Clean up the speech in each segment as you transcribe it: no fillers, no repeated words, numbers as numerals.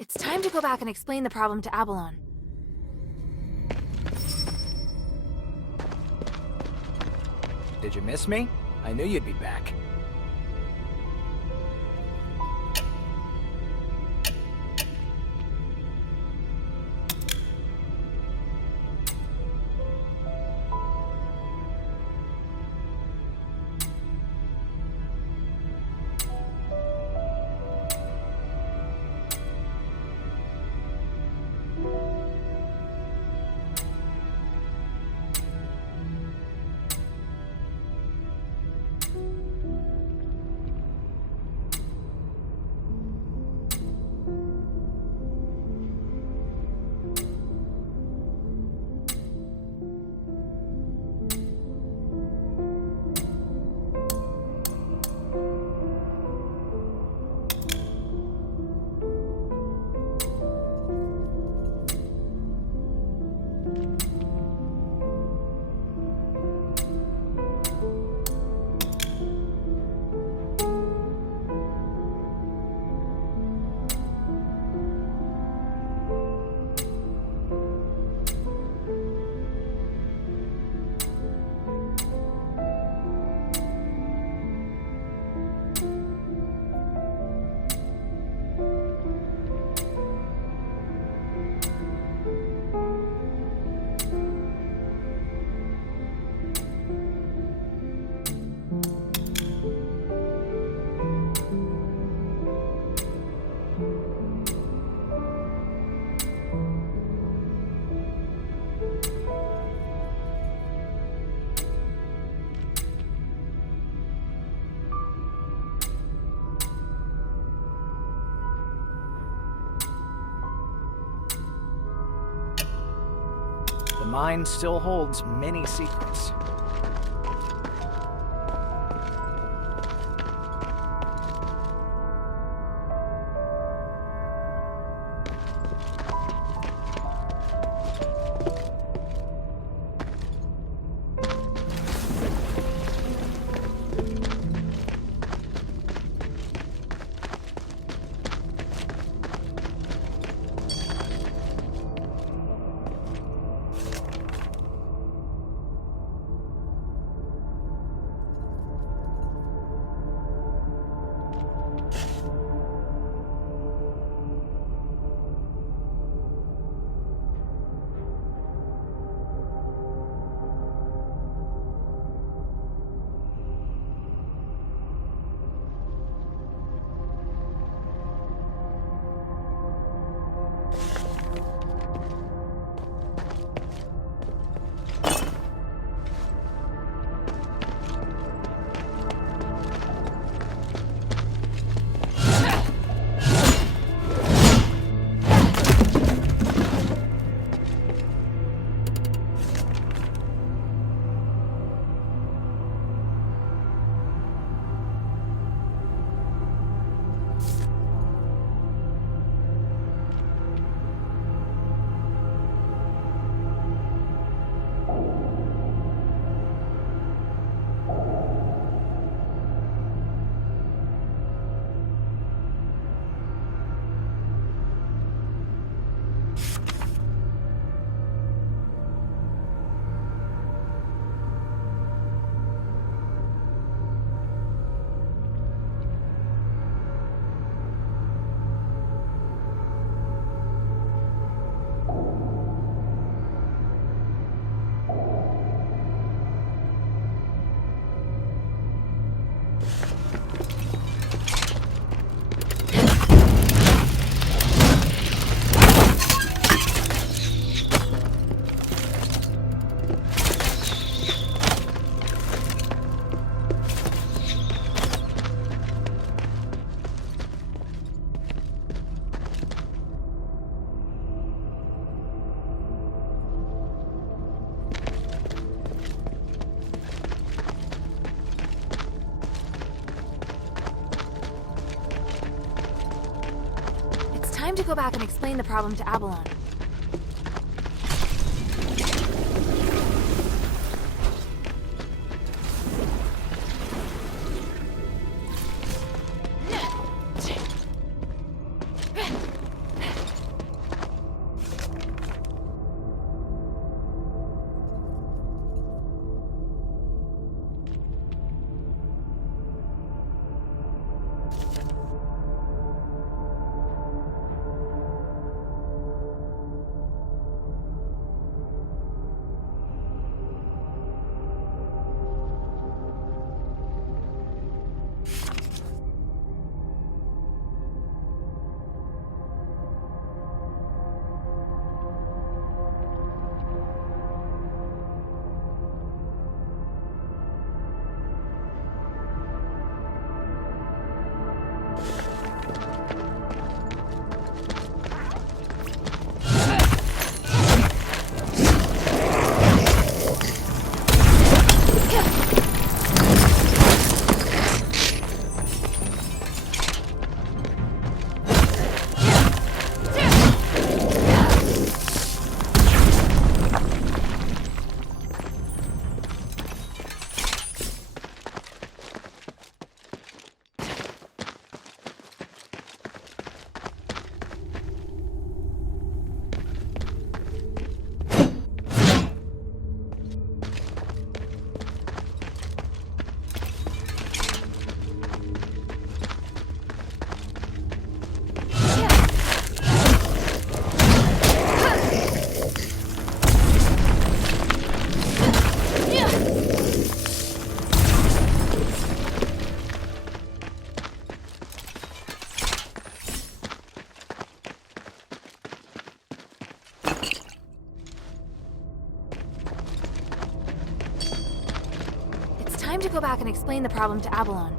It's time to go back and explain the problem to Abalon. Did you miss me? I knew you'd be back. The mine still holds many secrets. Time to go back and explain the problem to Abalon. time to go back and explain the problem to Abalone.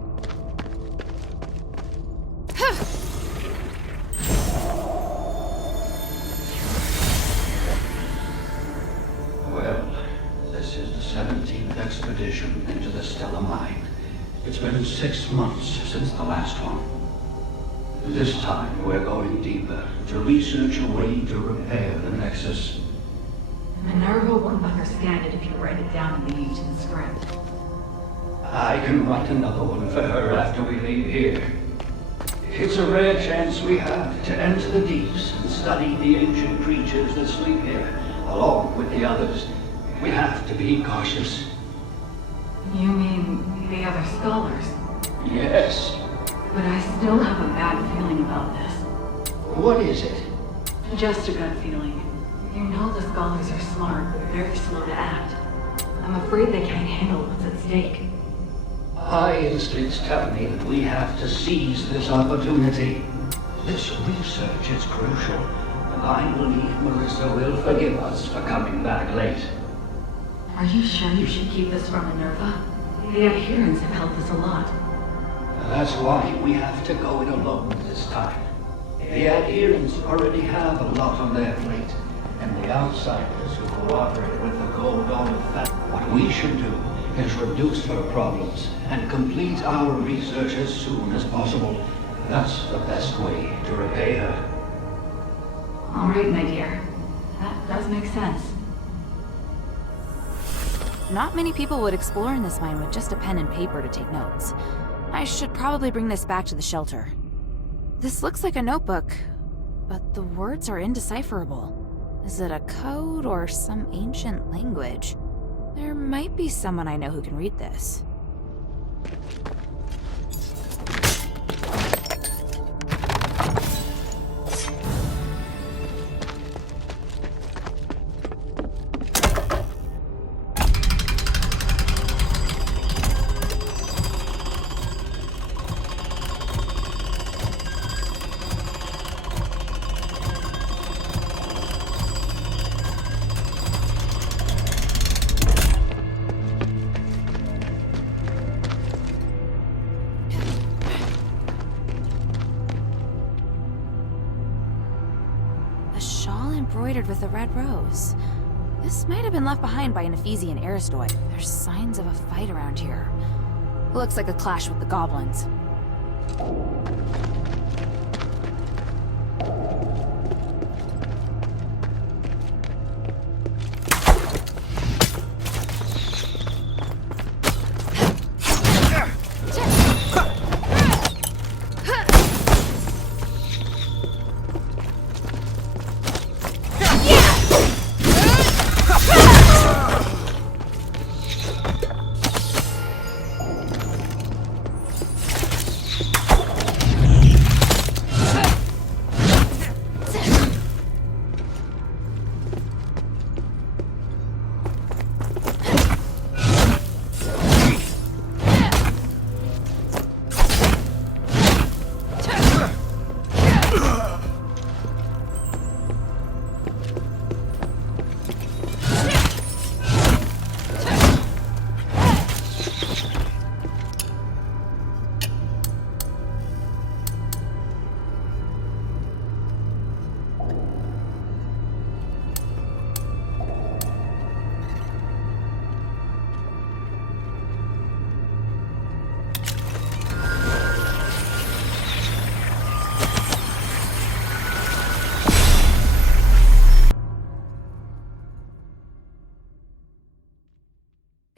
Well, this is the 17th expedition into the Stellar Mine. It's been 6 months since the last one. This time, we're going deeper to research a way to repair the Nexus. Minerva wouldn't understand it if you write it down in the ancient script. I can write another one for her after we leave here. It's a rare chance we have to enter the deeps and study the ancient creatures that sleep here, along with the others. We have to be cautious. You mean the other scholars? Yes. But I still have a bad feeling about this. What is it? Just a gut feeling. You know the scholars are smart, but very slow to act. I'm afraid they can't handle what's at stake. My instincts tell me that we have to seize this opportunity. This research is crucial, and I believe Marissa will forgive us for coming back late. Are you sure you should keep this from Minerva? The adherents have helped us a lot. That's why we have to go it alone this time. The adherents already have a lot on their plate, and the outsiders who cooperate with the Gold Olive family. What we should do is reduce her problems and complete our research as soon as possible. That's the best way to repay her. All right, my dear. That does make sense. Not many people would explore in this mine with just a pen and paper to take notes. I should probably bring this back to the shelter. This looks like a notebook, but the words are indecipherable. Is it a code or some ancient language? There might be someone I know who can read this. Embroidered with a red rose. This might have been left behind by an Ephesian Aristoid. There's signs of a fight around here. Looks like a clash with the goblins.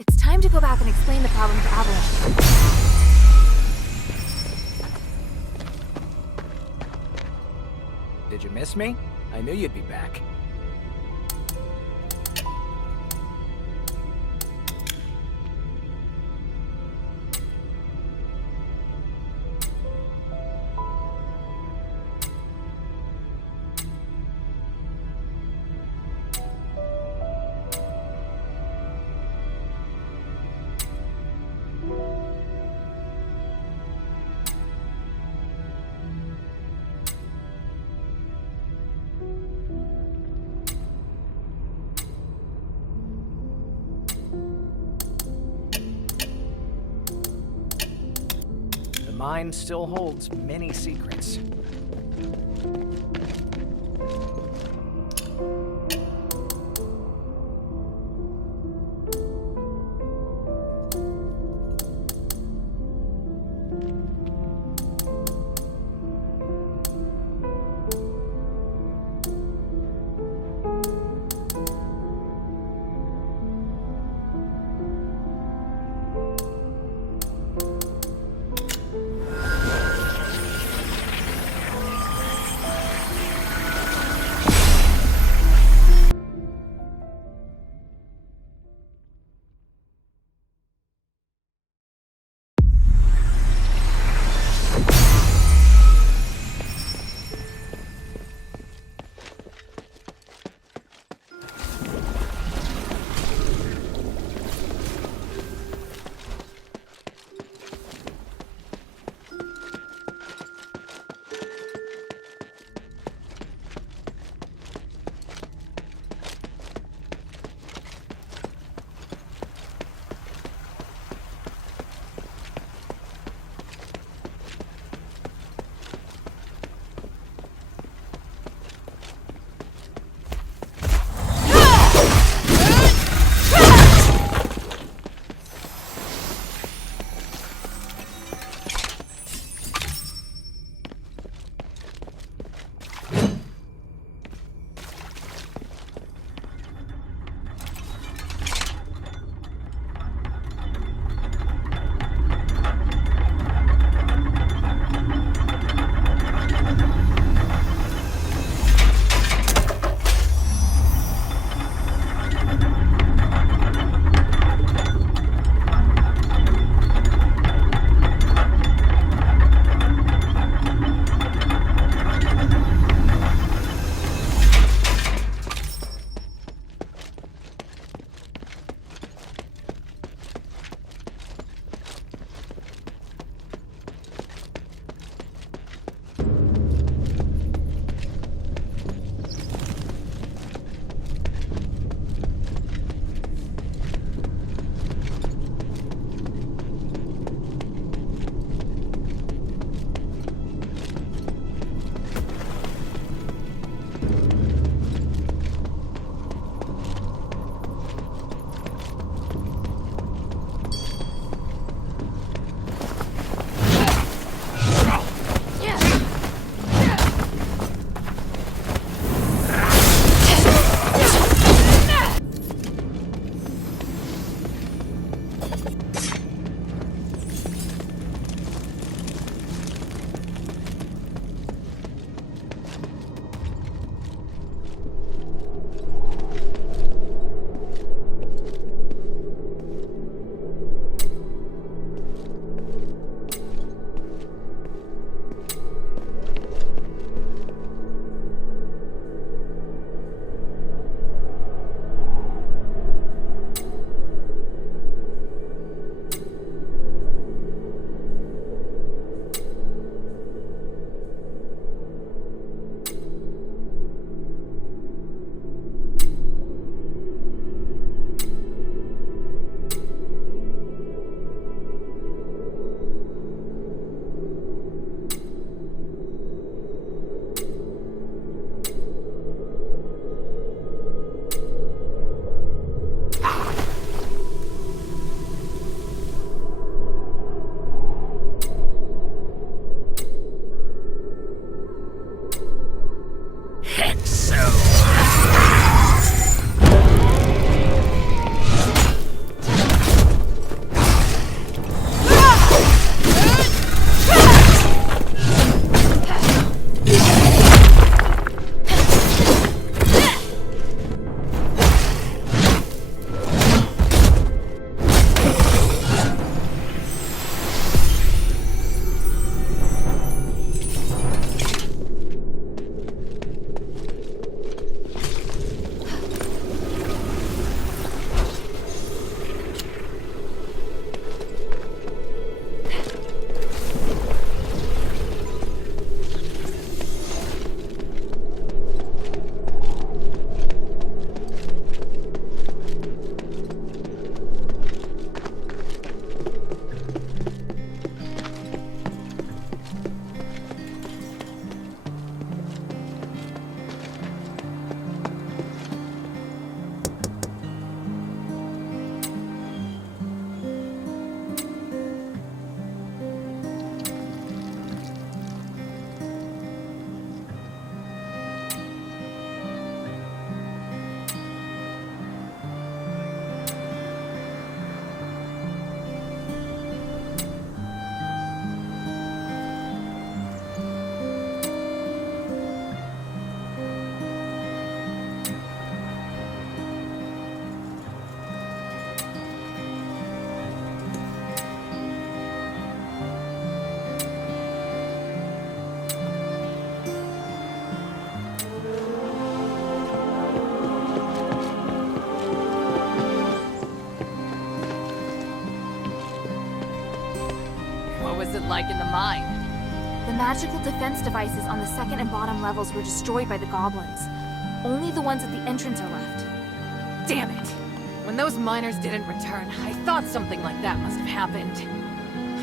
It's time to go back and explain the problem to Avalon. Did you miss me? I knew you'd be back. mine still holds many secrets. like in the mine? The magical defense devices on the second and bottom levels were destroyed by the goblins. Only the ones at the entrance are left. Damn it! When those miners didn't return, I thought something like that must have happened.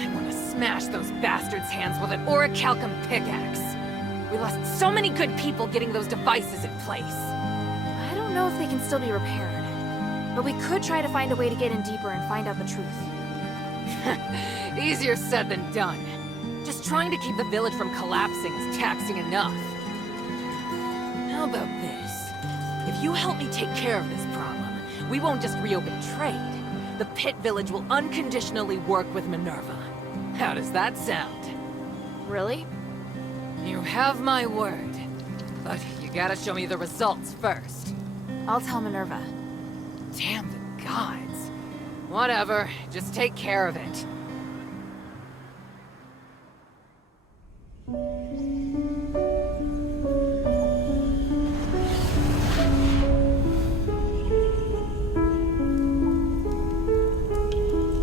I want to smash those bastards' hands with an orichalcum pickaxe. We lost so many good people getting those devices in place. I don't know if they can still be repaired, but we could try to find a way to get in deeper and find out the truth. Easier said than done. Just trying to keep the village from collapsing is taxing enough. How about this? If you help me take care of this problem, we won't just reopen trade. The Pit Village will unconditionally work with Minerva. How does that sound? Really? You have my word. But you gotta show me the results first. I'll tell Minerva. Damn the gods. Whatever, just take care of it.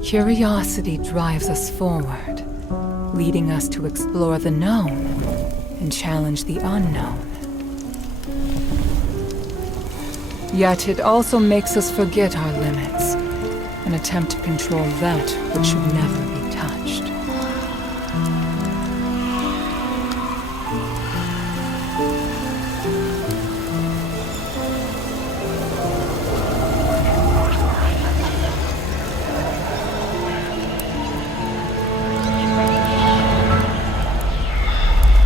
Curiosity drives us forward, leading us to explore the known and challenge the unknown. Yet it also makes us forget our limits and attempt to control that which should never be touched.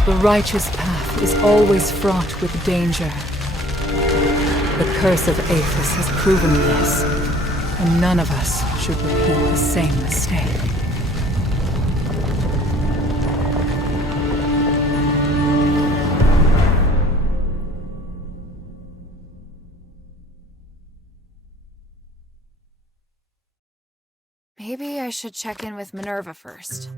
The righteous path is always fraught with danger. The curse of Aethys has proven this, and none of us should repeat the same mistake. Maybe I should check in with Minerva first.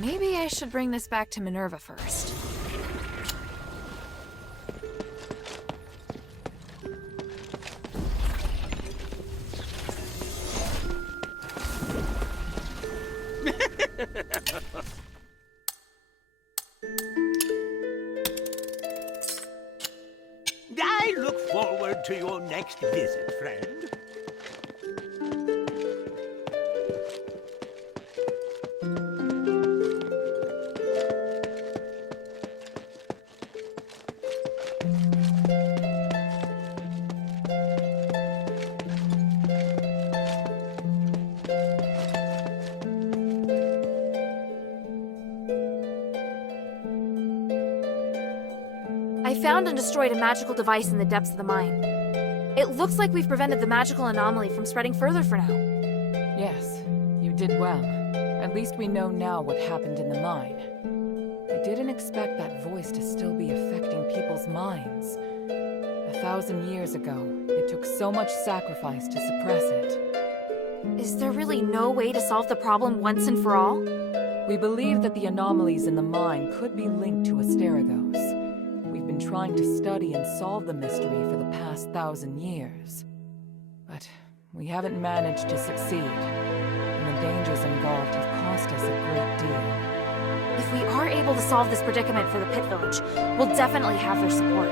Maybe I should bring this back to Minerva first. I look forward to your next visit, friend. I found and destroyed a magical device in the depths of the mine. It looks like we've prevented the magical anomaly from spreading further for now. Yes, you did well. At least we know now what happened in the mine. I didn't expect that voice to still be affecting people's minds. 1,000 years ago, it took so much sacrifice to suppress it. Is there really no way to solve the problem once and for all? We believe that the anomalies in the mine could be linked to Asterigos. We've been trying to study and solve the mystery for the past 1,000 years. But we haven't managed to succeed, and the dangers involved have cost us a great deal. If we are able to solve this predicament for the Pit Village, we'll definitely have their support.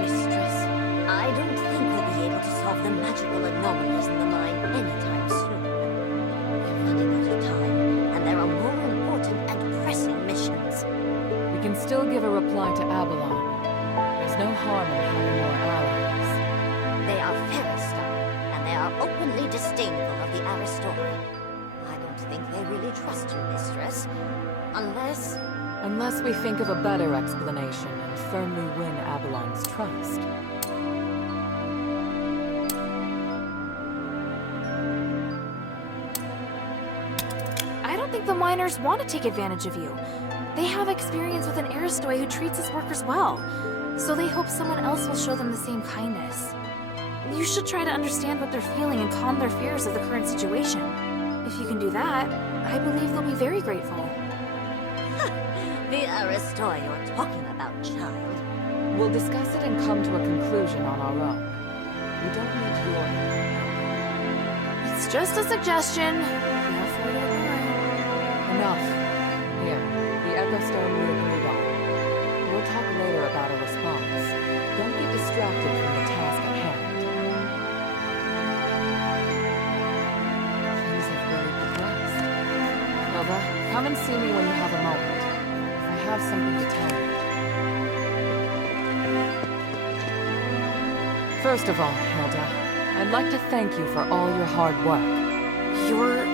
Mistress, I don't think we'll be able to solve the magical anomalies in the mine anytime soon. We're running out of time, and there are more important and pressing missions. We can still give a reply to Avalon. There's no harm in having more allies. They are very stubborn, and they are openly disdainful of the Aristori. I don't think they really trust you, Mistress. Unless we think of a better explanation and firmly win Avalon's trust. think the miners want to take advantage of you. They have experience with an Aristoi who treats his workers well, so they hope someone else will show them the same kindness. You should try to understand what they're feeling and calm their fears of the current situation. If you can do that, I believe they'll be very grateful. The Aristoi you're talking about, child. We'll discuss it and come to a conclusion on our own. We don't need your input. It's just a suggestion. Feel free to ignore it. Enough. Here, the Echo Stone will move on. We'll talk later about a response. Don't get distracted from the task at hand. Things have really progressed. Hilda, come and see me when you have a moment. I have something to tell you. First of all, Hilda, I'd like to thank you for all your hard work. You're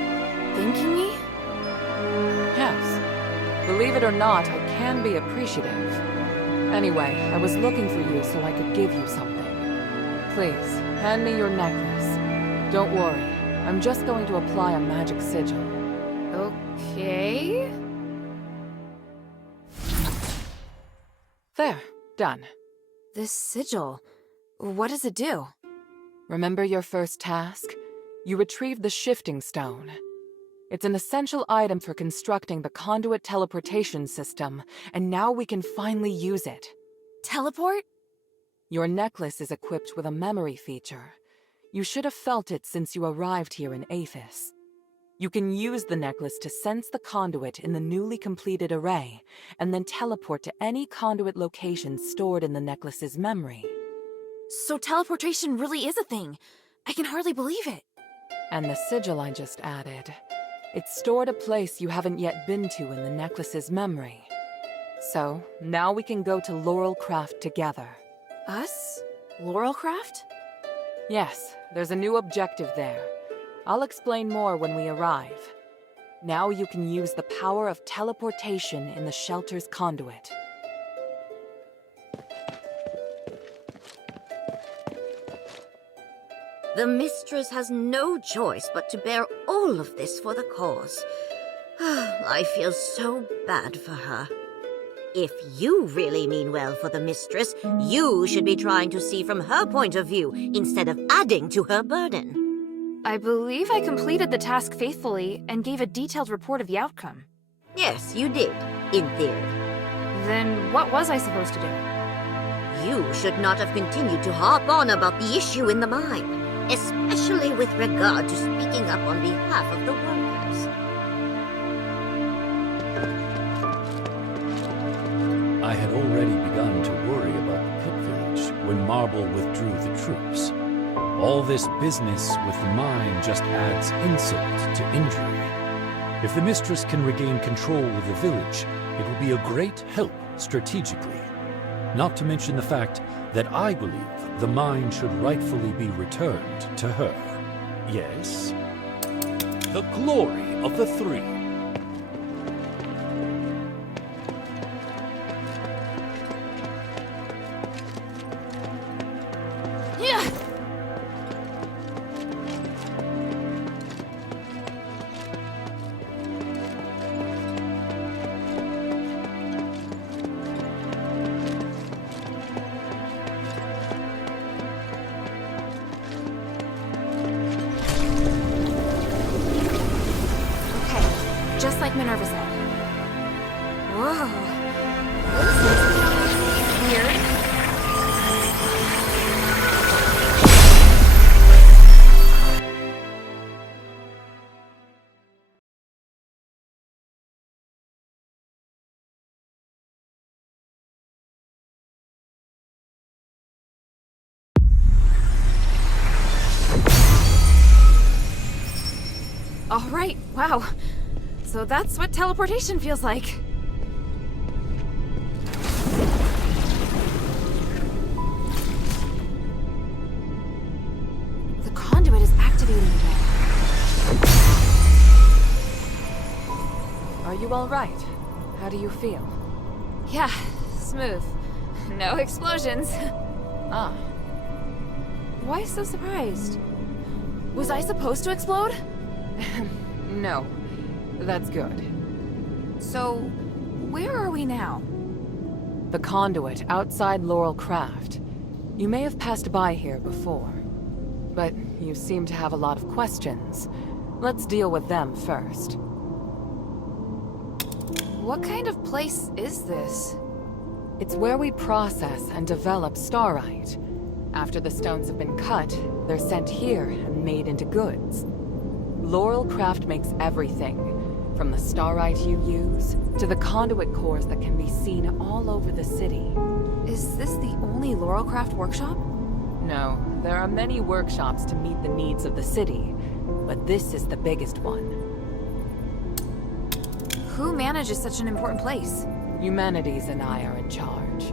thanking me? Yes. Believe it or not, I can be appreciative. Anyway, I was looking for you so I could give you something. Please, hand me your necklace. Don't worry, I'm just going to apply a magic sigil. Okay. There, done. This sigil, what does it do? Remember your first task? You retrieved the shifting stone. It's an essential item for constructing the conduit teleportation system, and now we can finally use it. Teleport? Your necklace is equipped with a memory feature. You should have felt it since you arrived here in Athos. You can use the necklace to sense the conduit in the newly completed array, and then teleport to any conduit location stored in the necklace's memory. So teleportation really is a thing. I can hardly believe it. And the sigil I just added. It's stored a place you haven't yet been to in the necklace's memory. So, now we can go to Laurelcraft together. Us? Laurelcraft? Yes, there's a new objective there. I'll explain more when we arrive. Now you can use the power of teleportation in the shelter's conduit. The mistress has no choice but to bear all of this for the cause. I feel so bad for her. If you really mean well for the mistress, you should be trying to see from her point of view instead of adding to her burden. I believe I completed the task faithfully and gave a detailed report of the outcome. Yes, you did, in theory. Then what was I supposed to do? You should not have continued to harp on about the issue in the mine, especially with regard to speaking up on behalf of the workers. I had already begun to worry about the Pit Village when Marble withdrew the troops. All this business with the mine just adds insult to injury. If the mistress can regain control of the village, it will be a great help strategically. Not to mention the fact that I believe the mine should rightfully be returned to her. Yes, the glory of the three. Yeah! Just like Minerva said. Whoa. This is weird. All right, wow. So that's what teleportation feels like. The conduit is activating again. Are you all right? How do you feel? Yeah, smooth. No explosions. Ah, Why so surprised? Was I supposed to explode? no. That's good. So, where are we now? The conduit outside Laurel Craft. You may have passed by here before, but you seem to have a lot of questions. Let's deal with them first. What kind of place is this? It's where we process and develop starite. After the stones have been cut, they're sent here and made into goods. Laurel Craft makes everything, from the starite you use to the conduit cores that can be seen all over the city. Is this the only Laurelcraft workshop? No, there are many workshops to meet the needs of the city, but this is the biggest one. Who manages such an important place? Humanities and I are in charge.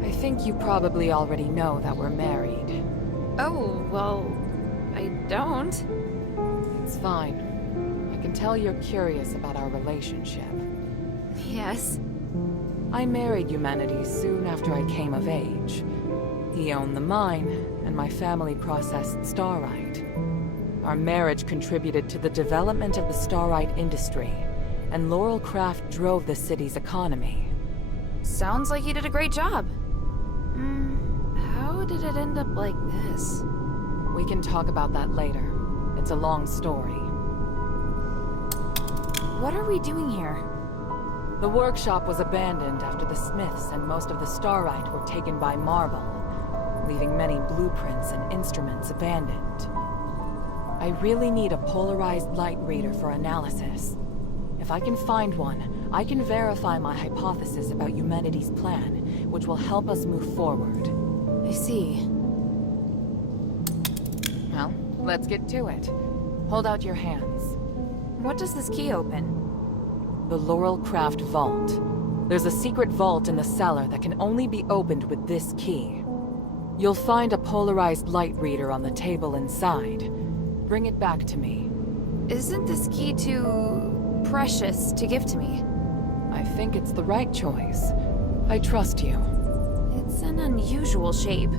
I think you probably already know that we're married. Oh, well, I don't. It's fine. I can tell you're curious about our relationship. Yes. I married Humanities soon after I came of age. He owned the mine, and my family processed starite. Our marriage contributed to the development of the starite industry, and Laurel Craft drove the city's economy. Sounds like you did a great job. How did it end up like this? We can talk about that later. It's a long story. What are we doing here? The workshop was abandoned after the Smiths and most of the starite were taken by Marble, leaving many blueprints and instruments abandoned. I really need a polarized light reader for analysis. If I can find one, I can verify my hypothesis about humanity's plan, which will help us move forward. I see. Well, let's get to it. Hold out your hands. What does this key open? The Laurel Craft Vault. There's a secret vault in the cellar that can only be opened with this key. You'll find a polarized light reader on the table inside. Bring it back to me. Isn't this key too precious to give to me? I think it's the right choice. I trust you. It's an unusual shape.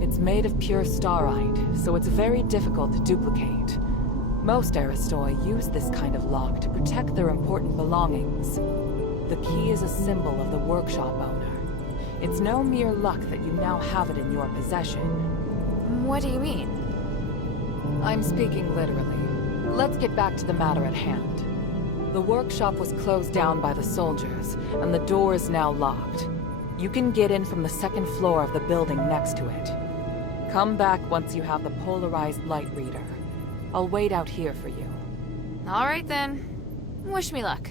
It's made of pure starite, so it's very difficult to duplicate. Most Aristoi use this kind of lock to protect their important belongings. The key is a symbol of the workshop owner. It's no mere luck that you now have it in your possession. What do you mean? I'm speaking literally. Let's get back to the matter at hand. The workshop was closed down by the soldiers, and the door is now locked. You can get in from the second floor of the building next to it. Come back once you have the polarized light reader. I'll wait out here for you. All right then. Wish me luck.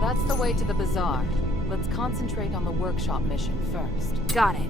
That's the way to the bazaar. Let's concentrate on the workshop mission first. Got it.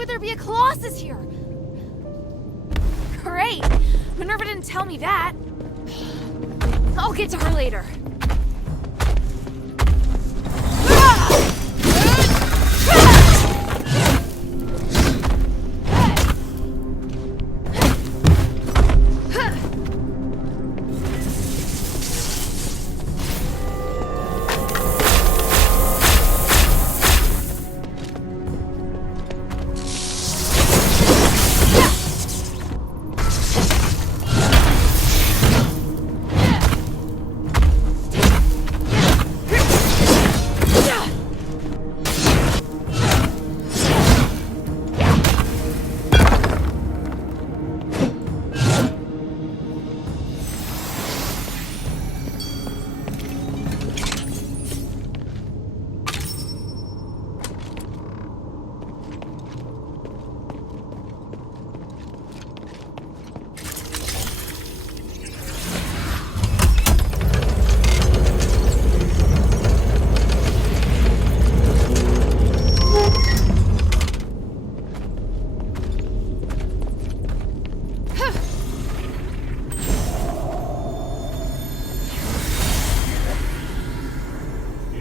would there be a Colossus here? Great! Minerva didn't tell me that. I'll get to her later.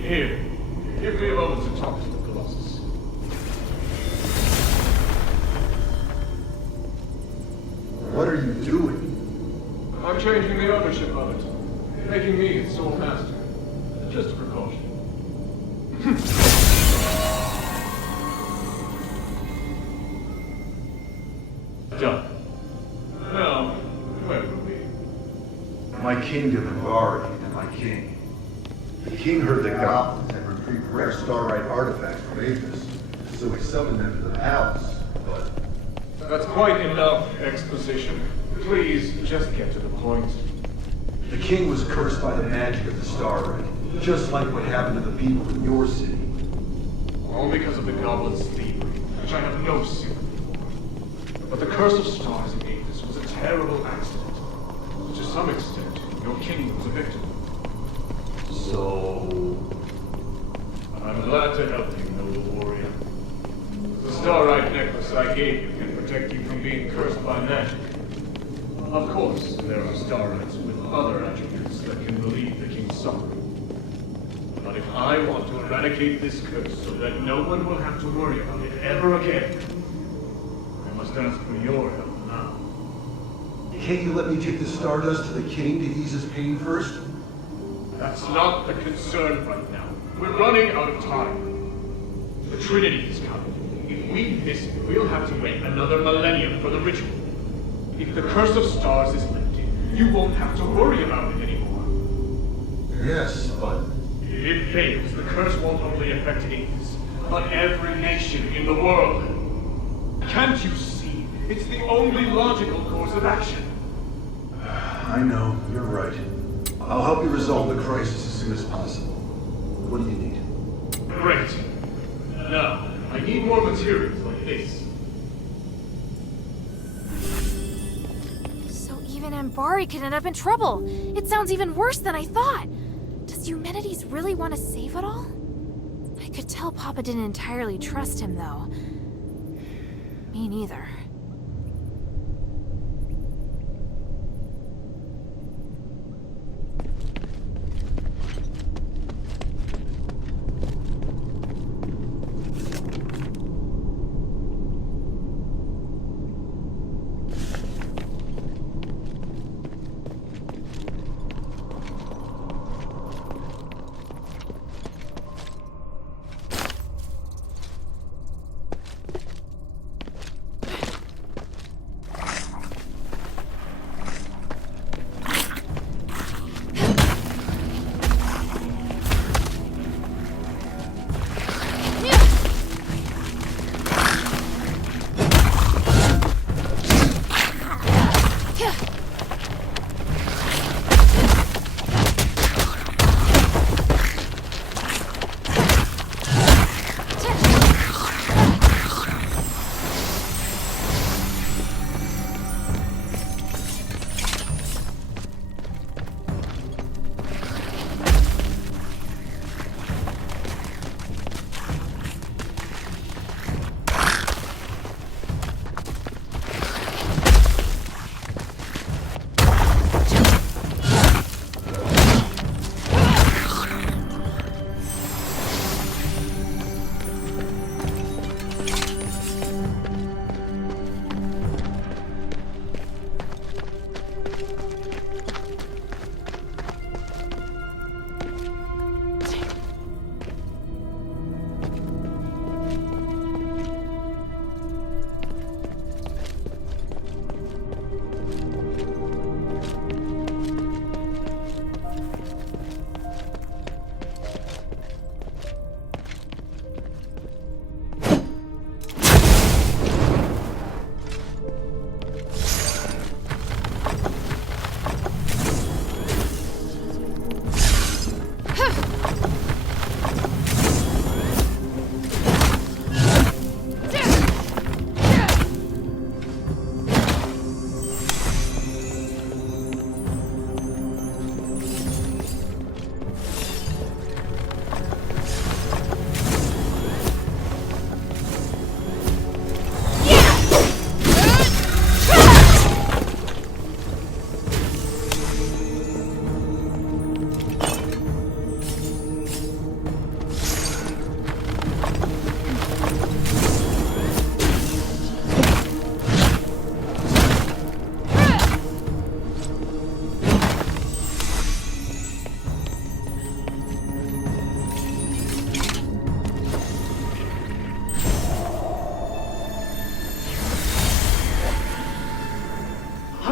Here, give me a moment to talk to the Colossus. What are you doing? I'm changing the ownership of it, making me its sole master. Just a precaution. Done. Now, where were we? My kingdom and Bari and my king. The king heard the goblins had retrieved rare starlight artifacts from Athos, so he summoned them to the palace, but... That's quite enough exposition. Please, just get to the point. The king was cursed by the magic of the starlight, just like what happened to the people in your city. All because of the goblin's thievery, which I have no sympathy for. But the curse of stars in Athos was a terrible accident. To some extent, your king was a victim. So... I'm glad to help you, noble warrior. The starlight necklace I gave you can protect you from being cursed by magic. Of course, there are starlights with other attributes that can relieve the king's suffering. But if I want to eradicate this curse so that no one will have to worry about it ever again, I must ask for your help now. Can't you let me take the stardust to the king to ease his pain first? That's not the concern right now. We're running out of time. The Trinity is coming. If we miss it, we'll have to wait another millennium for the ritual. If the curse of stars is lifted, you won't have to worry about it anymore. Yes, but... If it fails, the curse won't only affect Athos, but every nation in the world. Can't you see? It's the only logical course of action. I know, you're right. I'll help you resolve the crisis as soon as possible. What do you need? Great. Now, I need more materials like this. So even Ambari could end up in trouble. It sounds even worse than I thought. Does Eumenides really want to save it all? I could tell Papa didn't entirely trust him, though. Me neither.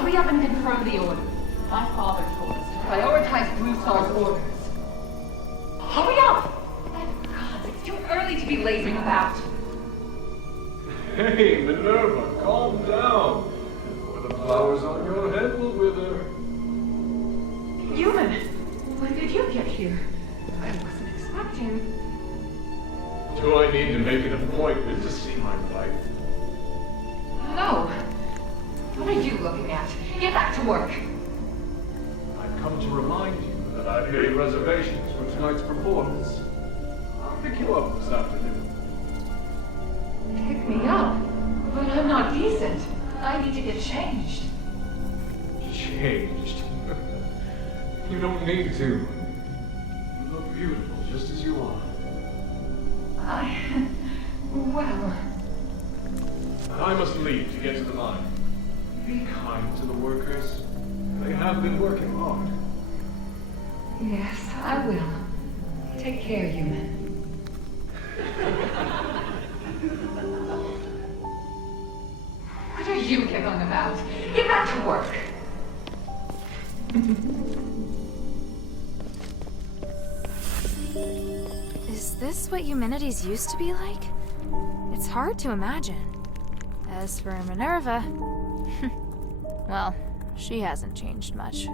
Hurry up and confirm the order. My father told us to prioritize Brusar's orders. Hurry up! God, it's too early to be lazing about. Hey, Minerva, calm down. Or the flowers on your head will wither. Human, when did you get here? I wasn't expecting. Do I need to make an appointment to see my wife? No. What are you looking at? Get back to work. I've come to remind you that I've made reservations for tonight's performance. I'll pick you up this afternoon. Pick me up? But I'm not decent. I need to get changed. Changed? You don't need to. You look beautiful just as you are. Well... I must leave to get to the mine. Be kind to the workers. They have been working hard. Yes, I will. Take care, human. What are you giggling about? Get back to work. Is this what humanities used to be like? It's hard to imagine. As for Minerva... well, she hasn't changed much.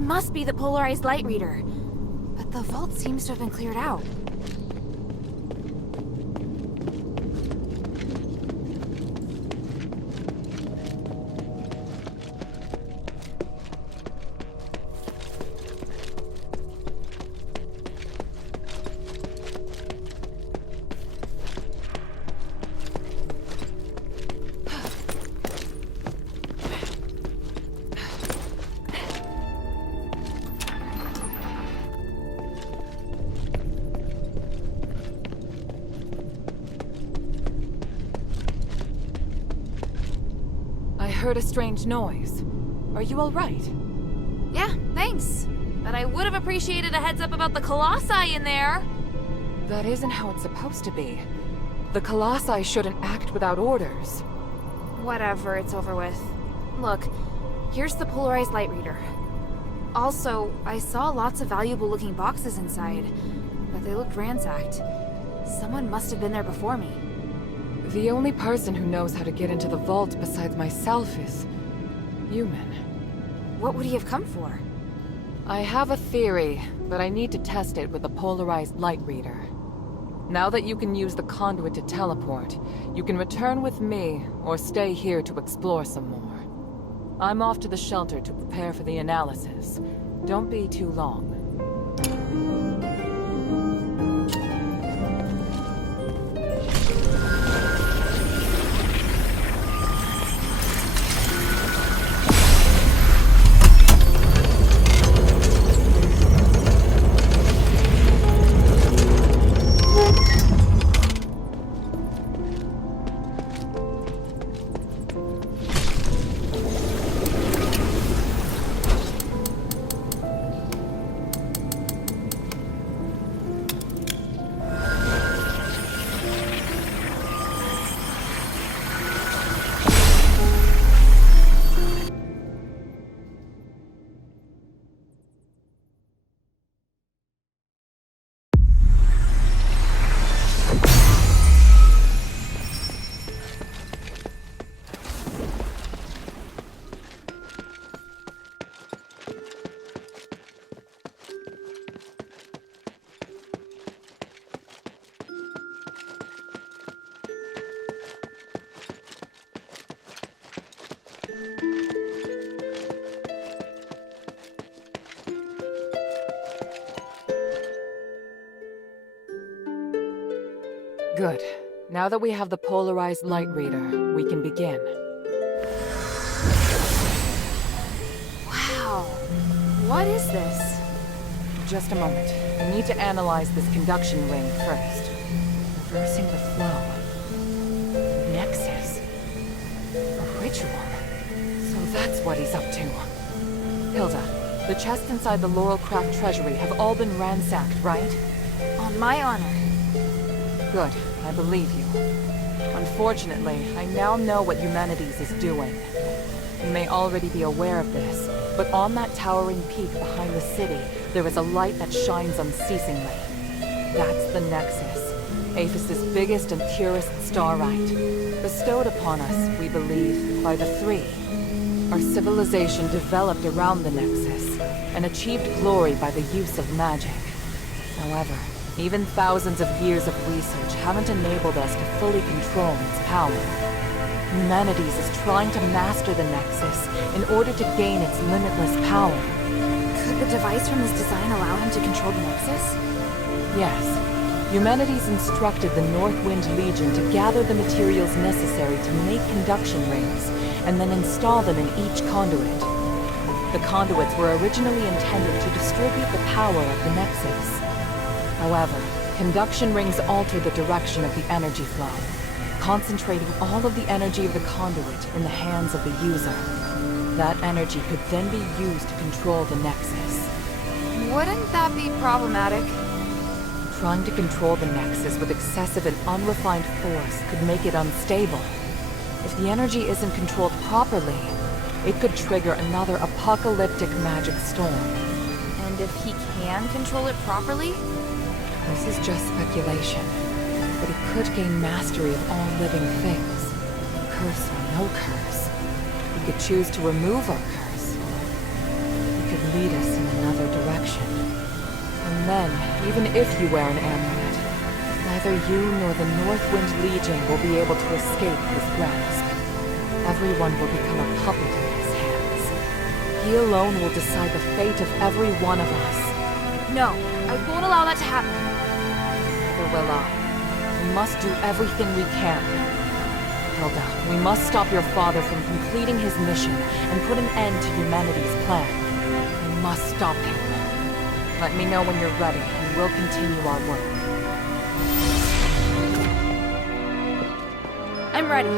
Must be the polarized light reader. But the vault seems to have been cleared out. I heard a strange noise. Are you all right? Yeah, thanks. But I would have appreciated a heads up about the Colossi in there. That isn't how it's supposed to be. The Colossi shouldn't act without orders. Whatever, it's over with. Look, here's the polarized light reader. Also, I saw lots of valuable-looking boxes inside, but they looked ransacked. Someone must have been there before me. The only person who knows how to get into the vault besides myself is... human. What would he have come for? I have a theory, but I need to test it with a polarized light reader. Now that you can use the conduit to teleport, you can return with me, or stay here to explore some more. I'm off to the shelter to prepare for the analysis. Don't be too long. Good. Now that we have the polarized light reader, we can begin. Wow. What is this? Just a moment. We need to analyze this conduction ring first. Reversing the flow. Nexus. A ritual. So that's what he's up to. Hilda, the chests inside the Laurelcraft treasury have all been ransacked, right? On my honor. Good. I believe you. Unfortunately, I now know what Humanities is doing. You may already be aware of this, but on that towering peak behind the city, there is a light that shines unceasingly. That's the Nexus, Aphis's biggest and purest starlight, bestowed upon us, we believe, by the Three. Our civilization developed around the Nexus, and achieved glory by the use of magic. However, even thousands of years of research haven't enabled us to fully control its power. Humanities is trying to master the Nexus in order to gain its limitless power. Could the device from this design allow him to control the Nexus? Yes. Humanities instructed the Northwind Legion to gather the materials necessary to make conduction rings, and then install them in each conduit. The conduits were originally intended to distribute the power of the Nexus. However, conduction rings alter the direction of the energy flow, concentrating all of the energy of the conduit in the hands of the user. That energy could then be used to control the Nexus. Wouldn't that be problematic? Trying to control the Nexus with excessive and unrefined force could make it unstable. If the energy isn't controlled properly, it could trigger another apocalyptic magic storm. And if he can control it properly? This is just speculation, but he could gain mastery of all living things, curse or no curse. He could choose to remove our curse. He could lead us in another direction. And then, even if you wear an amulet, neither you nor the Northwind Legion will be able to escape his grasp. Everyone will become a puppet in his hands. He alone will decide the fate of every one of us. No, I won't allow that to happen. Neither will I. We must do everything we can. Hilda, we must stop your father from completing his mission and put an end to humanity's plan. We must stop him. Let me know when you're ready, and we'll continue our work. I'm ready.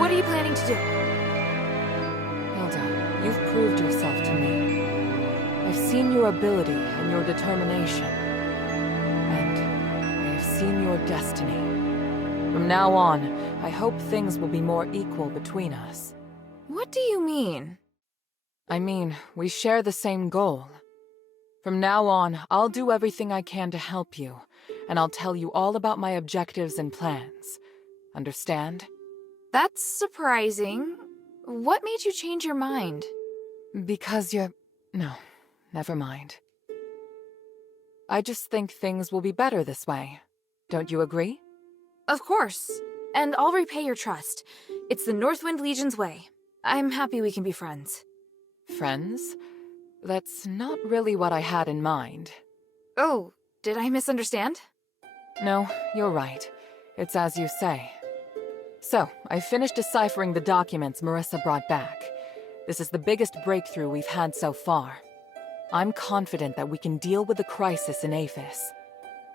What are you planning to do? Hilda, you've proved yourself to me. I've seen your ability and your determination. And I have seen your destiny. From now on, I hope things will be more equal between us. What do you mean? I mean, we share the same goal. From now on, I'll do everything I can to help you, and I'll tell you all about my objectives and plans. Understand? That's surprising. What made you change your mind? Because you're... No. never mind. I just think things will be better this way. Don't you agree? Of course. And I'll repay your trust. It's the Northwind Legion's way. I'm happy we can be friends. Friends? That's not really what I had in mind. Oh, did I misunderstand? No, you're right. It's as you say. So, I finished deciphering the documents Marissa brought back. This is the biggest breakthrough we've had so far. I'm confident that we can deal with the crisis in Aphis.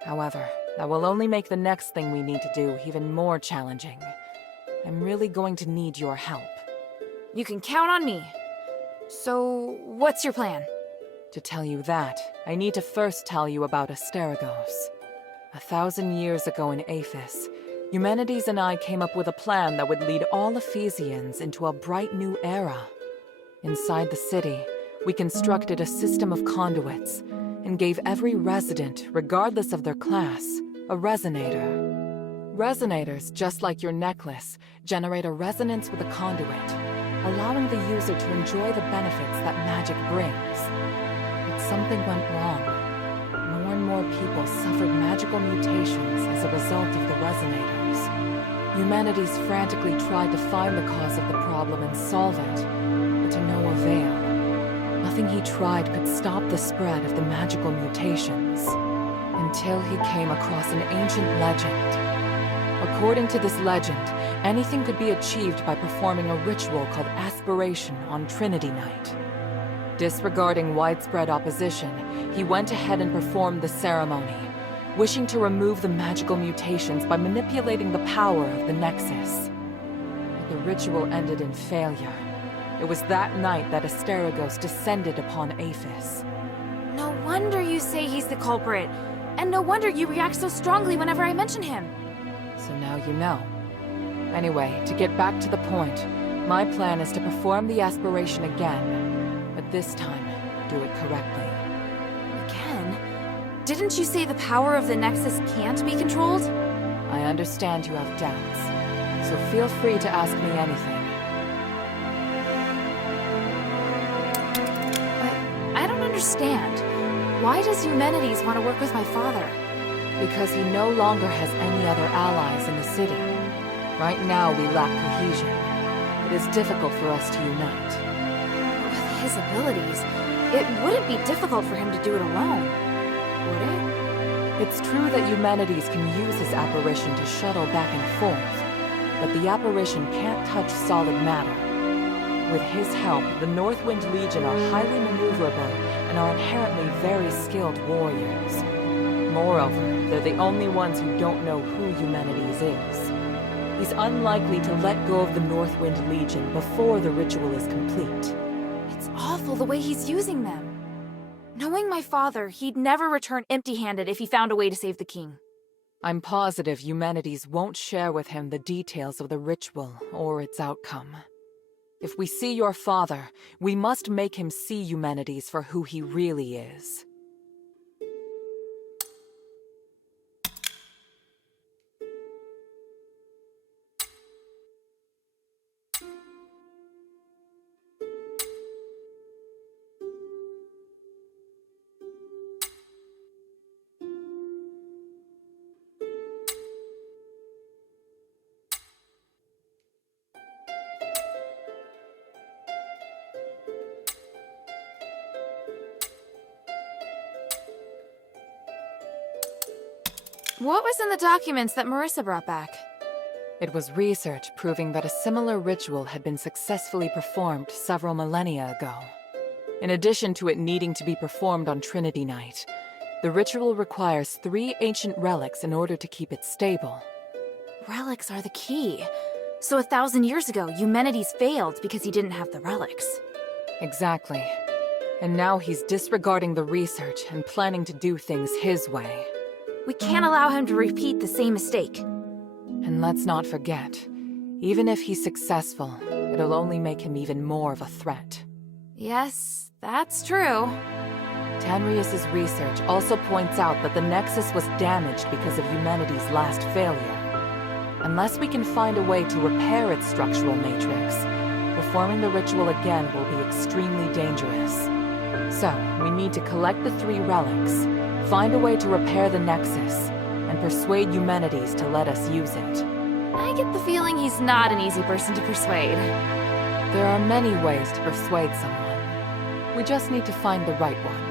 However, that will only make the next thing we need to do even more challenging. I'm really going to need your help. You can count on me. So, what's your plan? To tell you that, I need to first tell you about Asterigos. 1,000 years ago in Aphis, Eumenides and I came up with a plan that would lead all Ephesians into a bright new era. Inside the city, we constructed a system of conduits and gave every resident, regardless of their class, a resonator. Resonators, just like your necklace, generate a resonance with a conduit, allowing the user to enjoy the benefits that magic brings. But something went wrong. More and more people suffered magical mutations as a result of the resonators. Eumenides frantically tried to find the cause of the problem and solve it, but to no avail. Nothing he tried could stop the spread of the magical mutations, until he came across an ancient legend. According to this legend, anything could be achieved by performing a ritual called Aspiration on Trinity Night. Disregarding widespread opposition, he went ahead and performed the ceremony, wishing to remove the magical mutations by manipulating the power of the Nexus. But the ritual ended in failure. It was that night that Asterigos descended upon Aphis. No wonder you say he's the culprit. And no wonder you react so strongly whenever I mention him. So now you know. Anyway, to get back to the point, my plan is to perform the aspiration again, but this time, do it correctly. Again? Didn't you say the power of the Nexus can't be controlled? I understand you have doubts, so feel free to ask me anything. But I don't understand. Why does Eumenides want to work with my father? Because he no longer has any other allies in the city. Right now, we lack cohesion. It is difficult for us to unite. With his abilities, it wouldn't be difficult for him to do it alone, would it? It's true that Eumenides can use his apparition to shuttle back and forth, but the apparition can't touch solid matter. With his help, the Northwind Legion are highly maneuverable and are inherently very skilled warriors. Moreover, they're the only ones who don't know who Eumenides is. He's unlikely to let go of the Northwind Legion before the ritual is complete. It's awful the way he's using them. Knowing my father, he'd never return empty-handed if he found a way to save the king. I'm positive Eumenides won't share with him the details of the ritual or its outcome. If we see your father, we must make him see Eumenides for who he really is. What was in the documents that Marissa brought back? It was research proving that a similar ritual had been successfully performed several millennia ago. In addition to it needing to be performed on Trinity Night, the ritual requires 3 ancient relics in order to keep it stable. Relics are the key. So 1,000 years ago, Eumenides failed because he didn't have the relics. Exactly. And now he's disregarding the research and planning to do things his way. We can't allow him to repeat the same mistake. And let's not forget, even if he's successful, it'll only make him even more of a threat. Yes, that's true. Tanrius's research also points out that the Nexus was damaged because of Eumenides' last failure. Unless we can find a way to repair its structural matrix, performing the ritual again will be extremely dangerous. So, we need to collect the 3 relics, find a way to repair the Nexus, and persuade Eumenides to let us use it. I get the feeling he's not an easy person to persuade. There are many ways to persuade someone. We just need to find the right one.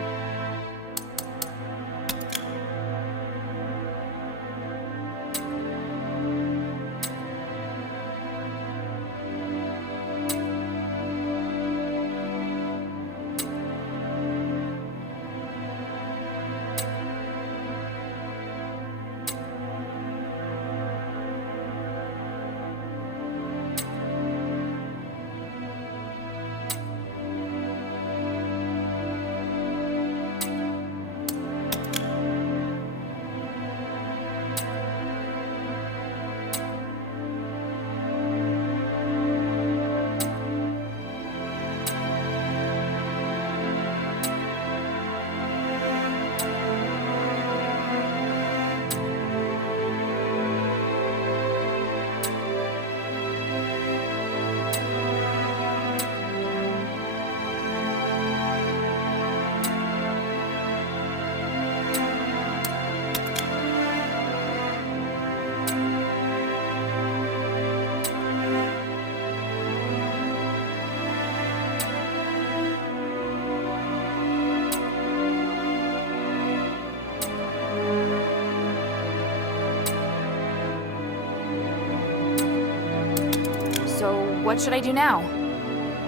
What should I do now?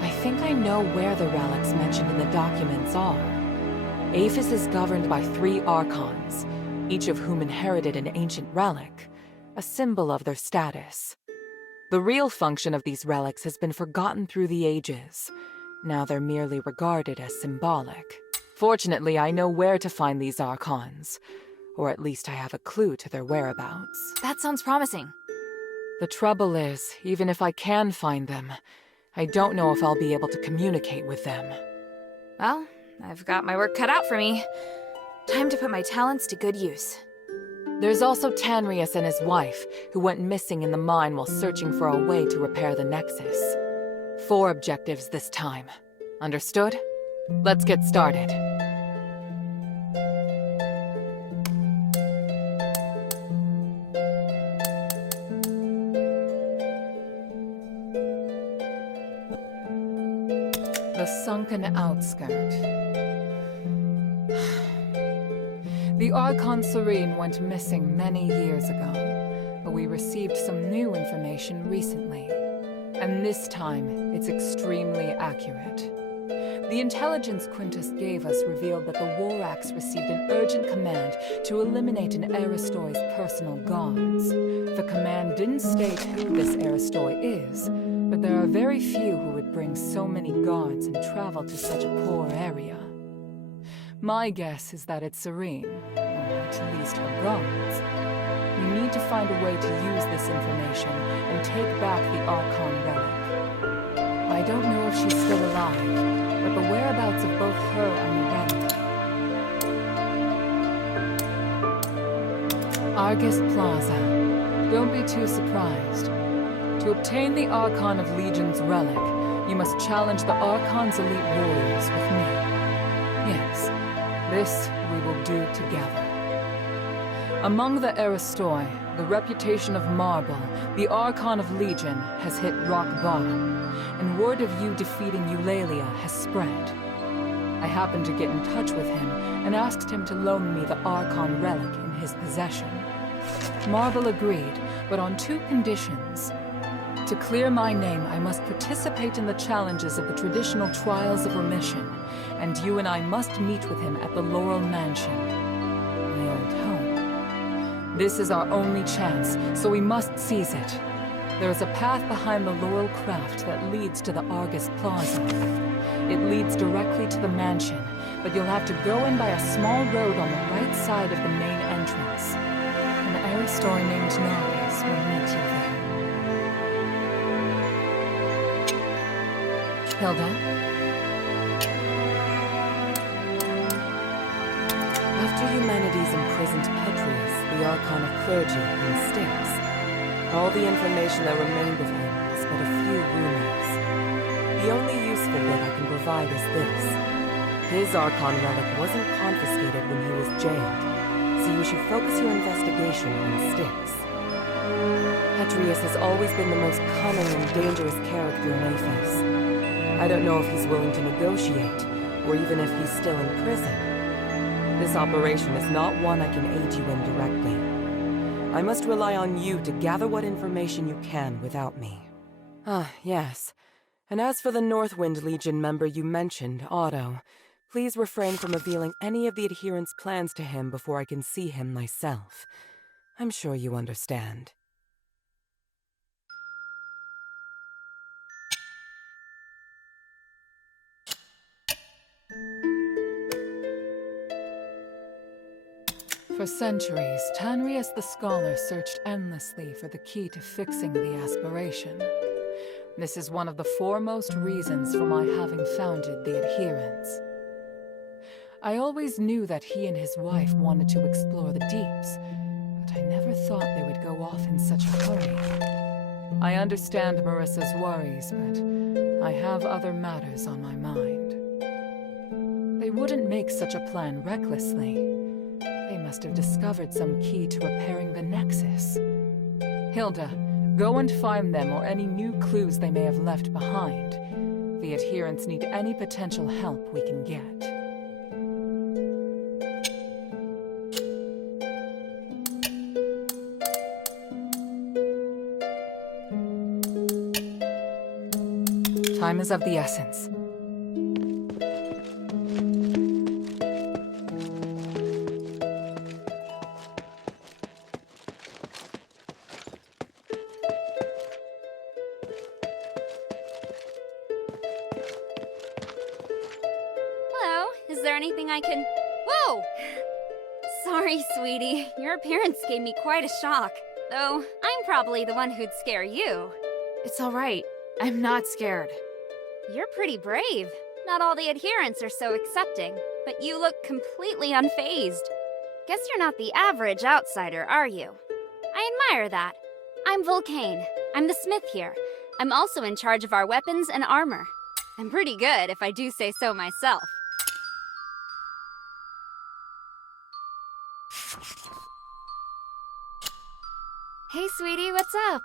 I think I know where the relics mentioned in the documents are. Aphis is governed by 3 Archons, each of whom inherited an ancient relic, a symbol of their status. The real function of these relics has been forgotten through the ages. Now they're merely regarded as symbolic. Fortunately, I know where to find these Archons, or at least I have a clue to their whereabouts. That sounds promising. The trouble is, even if I can find them, I don't know if I'll be able to communicate with them. Well, I've got my work cut out for me. Time to put my talents to good use. There's also Tanrius and his wife, who went missing in the mine while searching for a way to repair the Nexus. 4 objectives this time. Understood? Let's get started. The sunken outskirt. The Archon Serene went missing many years ago, but we received some new information recently. And this time, it's extremely accurate. The intelligence Quintus gave us revealed that the Warax received an urgent command to eliminate an Aristoi's personal guards. The command didn't state who this Aristoi is, but there are very few who would bring so many guards and travel to such a poor area. My guess is that it's Serene, or at least her guards. We need to find a way to use this information and take back the Archon relic. I don't know if she's still alive, but the whereabouts of both her and the relic. Argus Plaza. Don't be too surprised. To obtain the Archon of Legion's relic, you must challenge the Archon's elite warriors with me. Yes, this we will do together. Among the Aristoi, the reputation of Marble, the Archon of Legion, has hit rock bottom, and word of you defeating Eulalia has spread. I happened to get in touch with him and asked him to loan me the Archon relic in his possession. Marble agreed, but on 2 conditions. To clear my name, I must participate in the challenges of the traditional Trials of Remission, and you and I must meet with him at the Laurel Mansion, my old home. This is our only chance, so we must seize it. There is a path behind the Laurel Craft that leads to the Argus Plaza. It leads directly to the mansion, but you'll have to go in by a small road on the right side of the main entrance. An Aristoi named Narcus will meet you there. Hilda? After Eumenides imprisoned Petrius, the Archon of Clergy, in Styx, all the information that remained of him is but a few rumors. The only useful bit I can provide is this. His Archon relic wasn't confiscated when he was jailed, so you should focus your investigation on Styx. Petrius has always been the most cunning and dangerous character in Aphis. I don't know if he's willing to negotiate, or even if he's still in prison. This operation is not one I can aid you in directly. I must rely on you to gather what information you can without me. Ah, yes. And as for the Northwind Legion member you mentioned, Otto, please refrain from revealing any of the adherents' plans to him before I can see him myself. I'm sure you understand. For centuries, Tanrius the Scholar searched endlessly for the key to fixing the aspiration. This is one of the foremost reasons for my having founded the Adherents. I always knew that he and his wife wanted to explore the deeps, but I never thought they would go off in such a hurry. I understand Marissa's worries, but I have other matters on my mind. They wouldn't make such a plan recklessly. They must have discovered some key to repairing the Nexus. Hilda, go and find them or any new clues they may have left behind. The Adherents need any potential help we can get. Time is of the essence. Hello, is there anything I can... Whoa! Sorry, sweetie. Your appearance gave me quite a shock. Though, I'm probably the one who'd scare you. It's all right. I'm not scared. You're pretty brave. Not all the adherents are so accepting, but you look completely unfazed. Guess you're not the average outsider, are you? I admire that. I'm Vulcane. I'm the smith here. I'm also in charge of our weapons and armor. I'm pretty good, if I do say so myself. Hey, sweetie, what's up?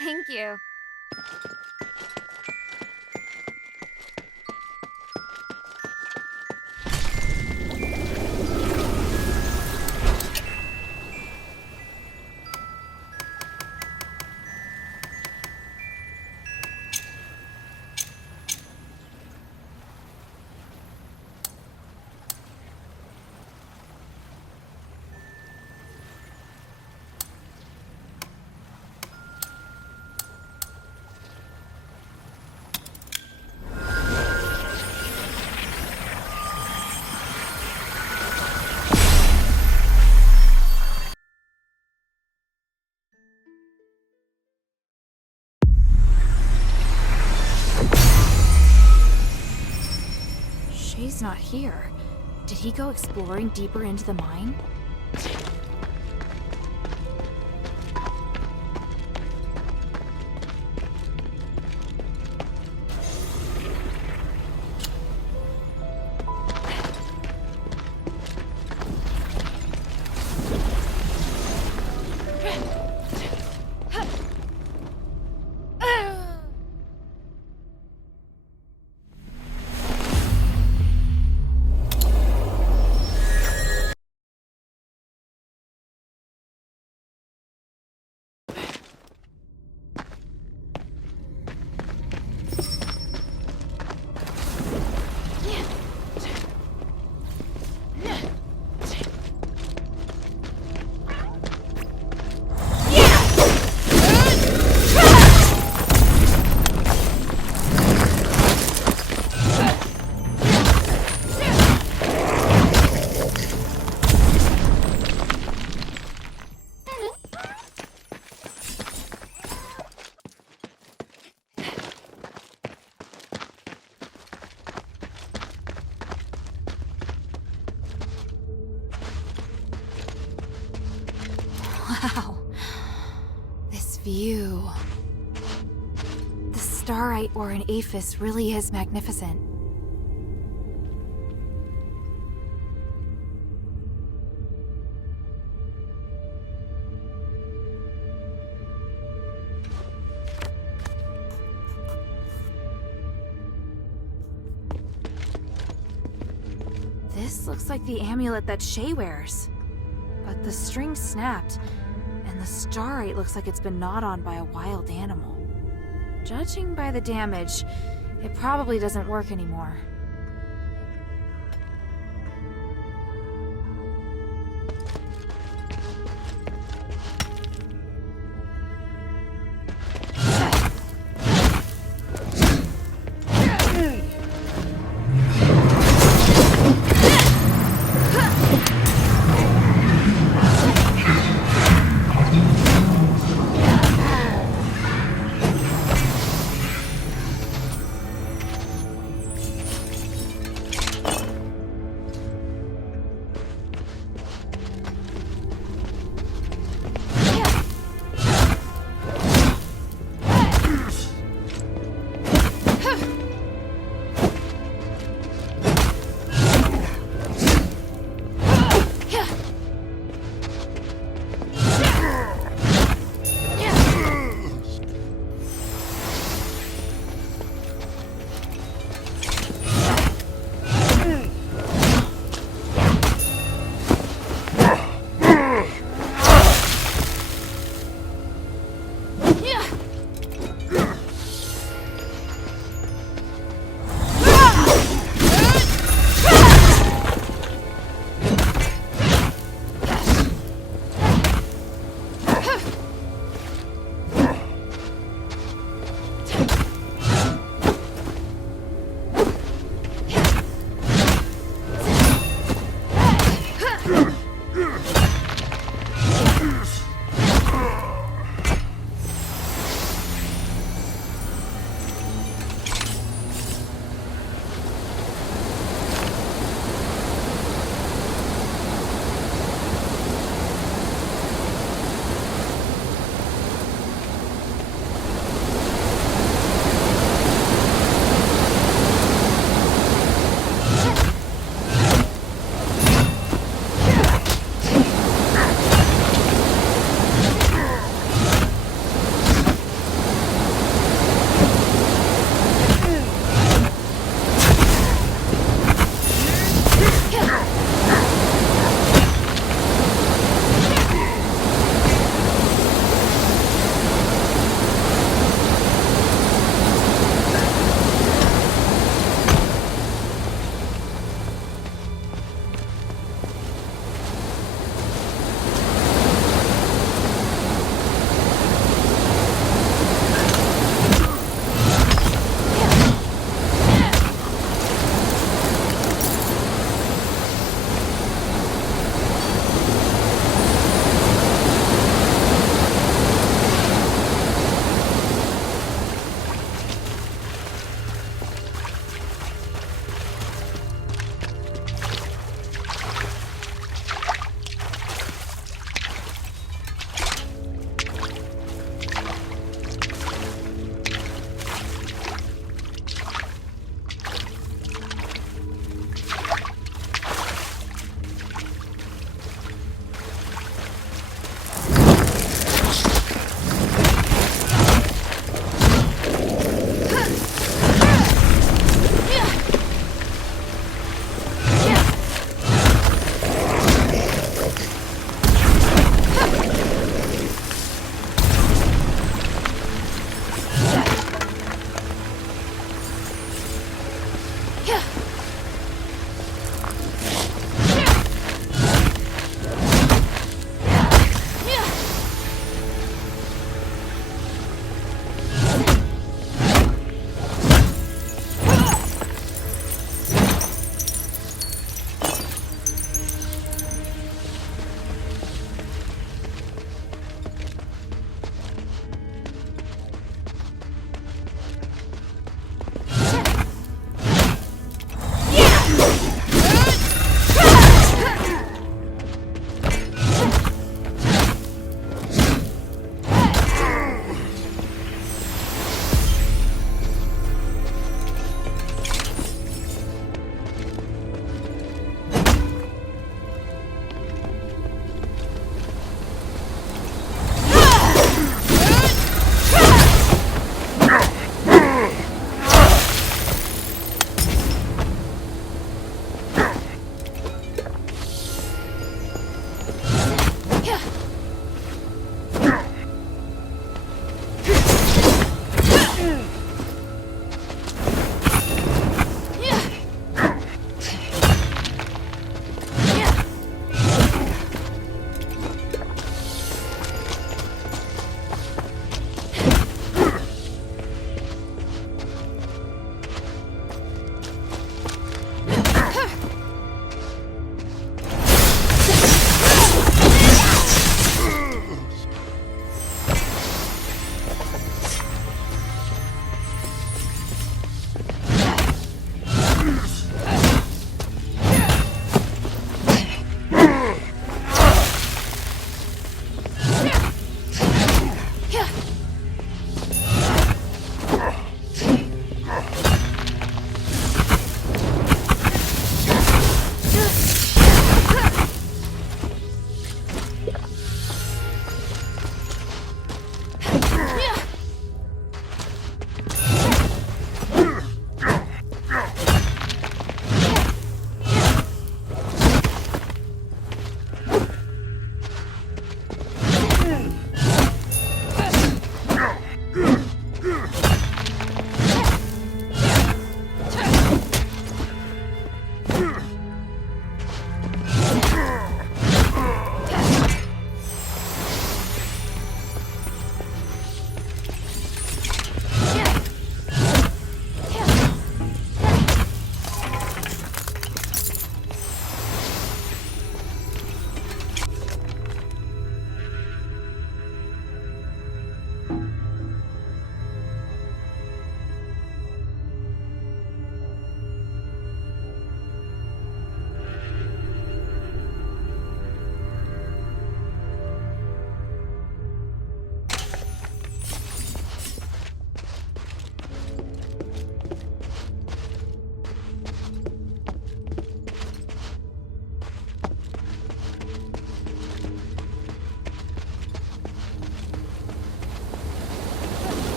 Thank you. Shay's not here. Did he go exploring deeper into the mine? Wow. This view. The starite or an aphis really is magnificent. This looks like the amulet that Shay wears. But the string snapped, and the starite looks like it's been gnawed on by a wild animal. Judging by the damage, it probably doesn't work anymore.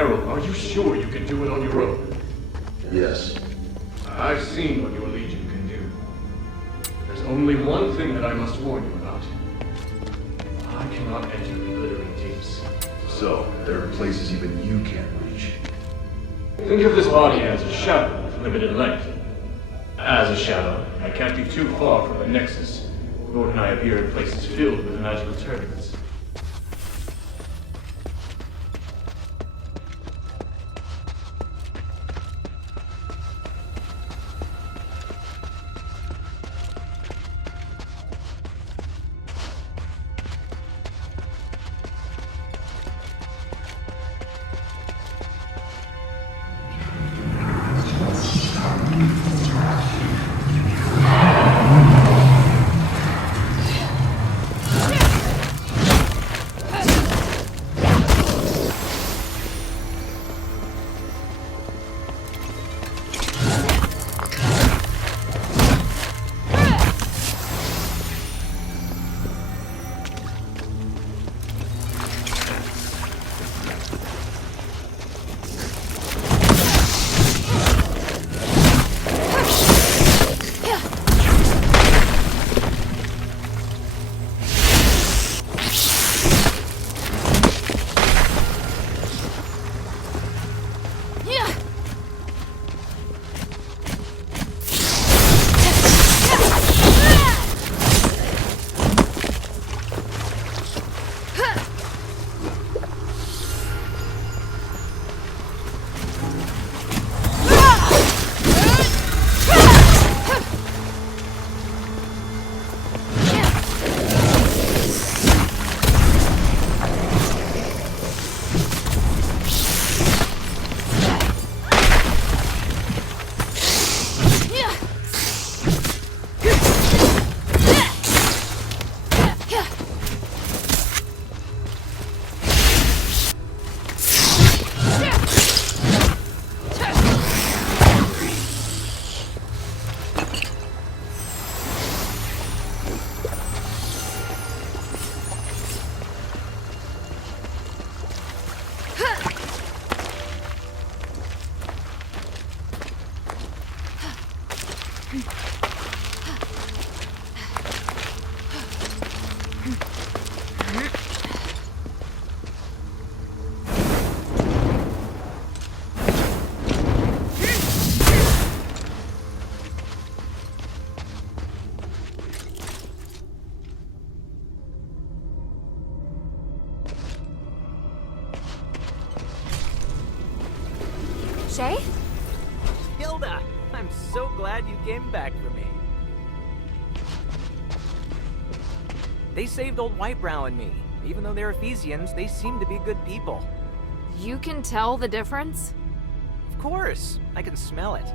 Herald, are you sure you can do it on your own? Yes. I've seen what your Legion can do. There's only one thing that I must warn you about. I cannot enter the glittering deeps. So, there are places even you can't reach. Think of this body as a shadow with limited length. As a shadow, I can't be too far from the Nexus, nor can I appear in places filled with magical turbulence. Shay? Hilda! I'm so glad you came back for me. They saved old Whitebrow and me. Even though they're Ephesians, they seem to be good people. You can tell the difference? Of course. I can smell it.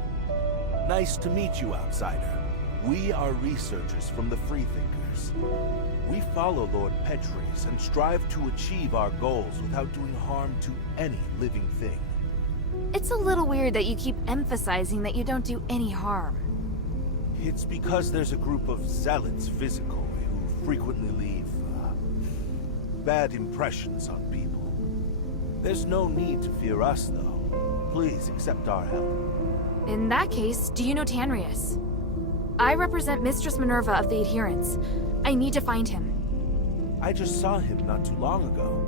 Nice to meet you, outsider. We are researchers from the Freethinkers. We follow Lord Petres and strive to achieve our goals without doing harm to any living thing. It's a little weird that you keep emphasizing that you don't do any harm. It's because there's a group of zealots physical who frequently leave bad impressions on people. There's no need to fear us, though. Please accept our help. In that case, do you know Tanrius? I represent Mistress Minerva of the Adherents. I need to find him. I just saw him not too long ago.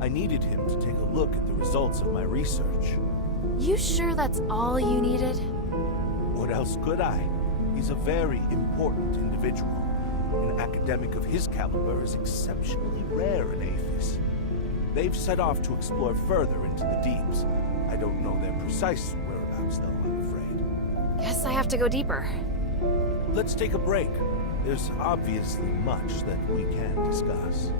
I needed him to take a look at the results of my research. You sure that's all you needed? What else could I? He's a very important individual. An academic of his caliber is exceptionally rare in Aethys. They've set off to explore further into the deeps. I don't know their precise whereabouts, though, I'm afraid. Guess I have to go deeper. Let's take a break. There's obviously much that we can discuss.